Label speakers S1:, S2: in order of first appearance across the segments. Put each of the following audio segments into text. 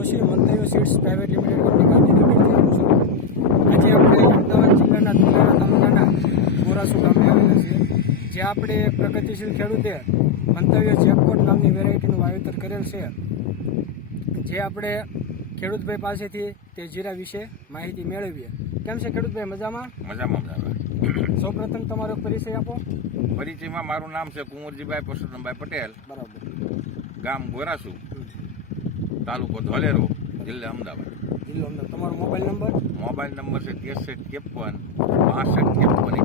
S1: જોશી મંતવ્ય seeds private limited company ગાંધીનગરથી આજે આપણે અમદાવાદ જિલ્લાના ધુલેરા તાલુકાના ગોરાસુ ગામે આવેલા છીએ જે આપણે પ્રગતિશીલ ખેડૂતે મંતવ્ય જેકપોટ નામની વેરાયટીનું વાવેતર કરેલ છે. જે આપણે ખેડૂતભાઈ પાસેથી તે જીરા વિશે માહિતી મેળવીએ. કેમ છે ખેડૂતભાઈ મજામાં?
S2: મજામાં મજામાં.
S1: સૌપ્રથમ તમારો પરિચય આપો.
S2: પરિચયમાં મારું નામ છે કુંવરજીભાઈ પરસોત્તમભાઈ પટેલ.
S1: બરાબર.
S2: ગામ ગોરાસુ તાલુકો ધોલેરો જિલ્લા અમદાવાદ.
S1: જિલ્લો અમદાવાદ. તમારો મોબાઈલ નંબર?
S2: મોબાઈલ નંબર છે ત્રેસઠ ત્રેપન બાસઠ ત્રેપન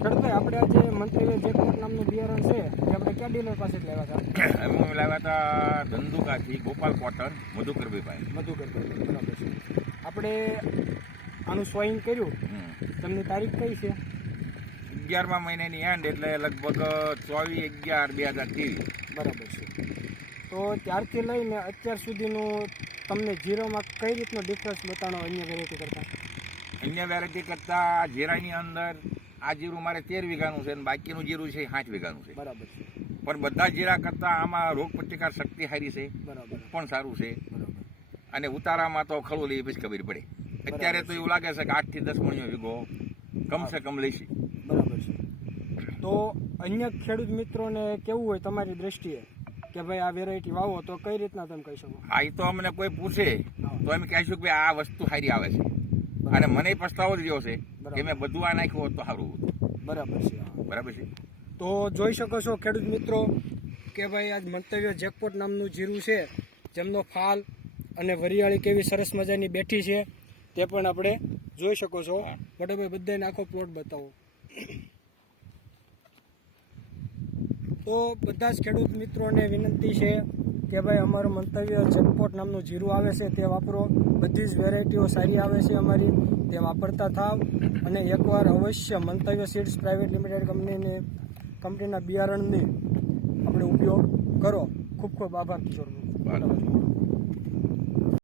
S1: ખેડૂતભાઈ આપણે આજે મંત્રી જે નામનું બિયારણ છે એ આપણે ક્યાં ડીલર પાસે લેવા હતા?
S2: અમે લાવ્યા હતા ધંધુકાથી ગોપાલ કોટન મધુકરભાઈ
S1: મધુકર બરાબર આપણે આનું સ્વાઈન કર્યું. તમને તારીખ કઈ છે?
S2: અગિયારમા મહિનાની એન્ડ એટલે લગભગ ચોવીસ અગિયાર બે હજાર ત્રેવીસ.
S1: બરાબર છે. તો ત્યારથી લઈને અત્યાર સુધીનું તમને જીરોમાં કઈ રીતનો ડિફરન્સ બતાડો અન્ય વેરાયટી કરતાં?
S2: અન્ય વેરાયટી કરતાં જીરાની અંદર આ જીરું મારે તેર વીઘાનું છે અને બાકીનું જીરું છે સાત વીઘાનું છે.
S1: બરાબર છે.
S2: પણ બધા જીરા કરતાં આમાં રોગ પ્રતિકાર શક્તિ સારી છે.
S1: બરાબર.
S2: પણ સારું છે.
S1: બરાબર.
S2: અને ઉતારામાં તો ખળું લઈ પછી ખબર પડે. અત્યારે તો એવું લાગે છે કે આઠથી દસ મણિયો વીઘો કમસે કમ લઈશી
S1: બરાબર છે. તો અન્ય ખેડૂત મિત્રોને કેવું હોય તમારી દ્રષ્ટિએ? કે ભાઈ આ વેરાયટી વાવો તો કઈ રીતના તમે કહી શકો?
S2: આ તો અમને કોઈ પૂછે તો એમ કહીશું કે આ વસ્તુ સારી આવે છે. અને મને પસ્તાવો જ રહ્યો છે કે મેં બધું આ નાખ્યું હોત તો સારું હતું.
S1: બરાબર છે.
S2: બરાબર છે?
S1: તો જોઈ શકો છો ખેડૂત મિત્રો કે ભાઈ આજ મંતવ્ય જેકપોટ નામનું જીરું છે જેમનો ફાલ અને વરિયાળી કેવી સરસ મજાની બેઠી છે તે પણ આપણે જોઈ શકો છો.
S2: હા.
S1: ભાઈ બધાને આખો પ્લોટ બતાવો. તો બધા જ ખેડૂત મિત્રોને વિનંતી છે કે ભાઈ અમારું મંતવ્ય જેકપોટ નામનું જીરું આવે છે, તે વાપરો. બધી જ વેરાયટીઓ સારી આવે છે અમારી, તે વાપરતા થાવ. અને એકવાર અવશ્ય મંતવ્ય સીડ્સ પ્રાઇવેટ લિમિટેડ કંપનીની, કંપનીના બિયારણની આપણે ઉપયોગ કરો. ખૂબ ખૂબ આભાર કિશોર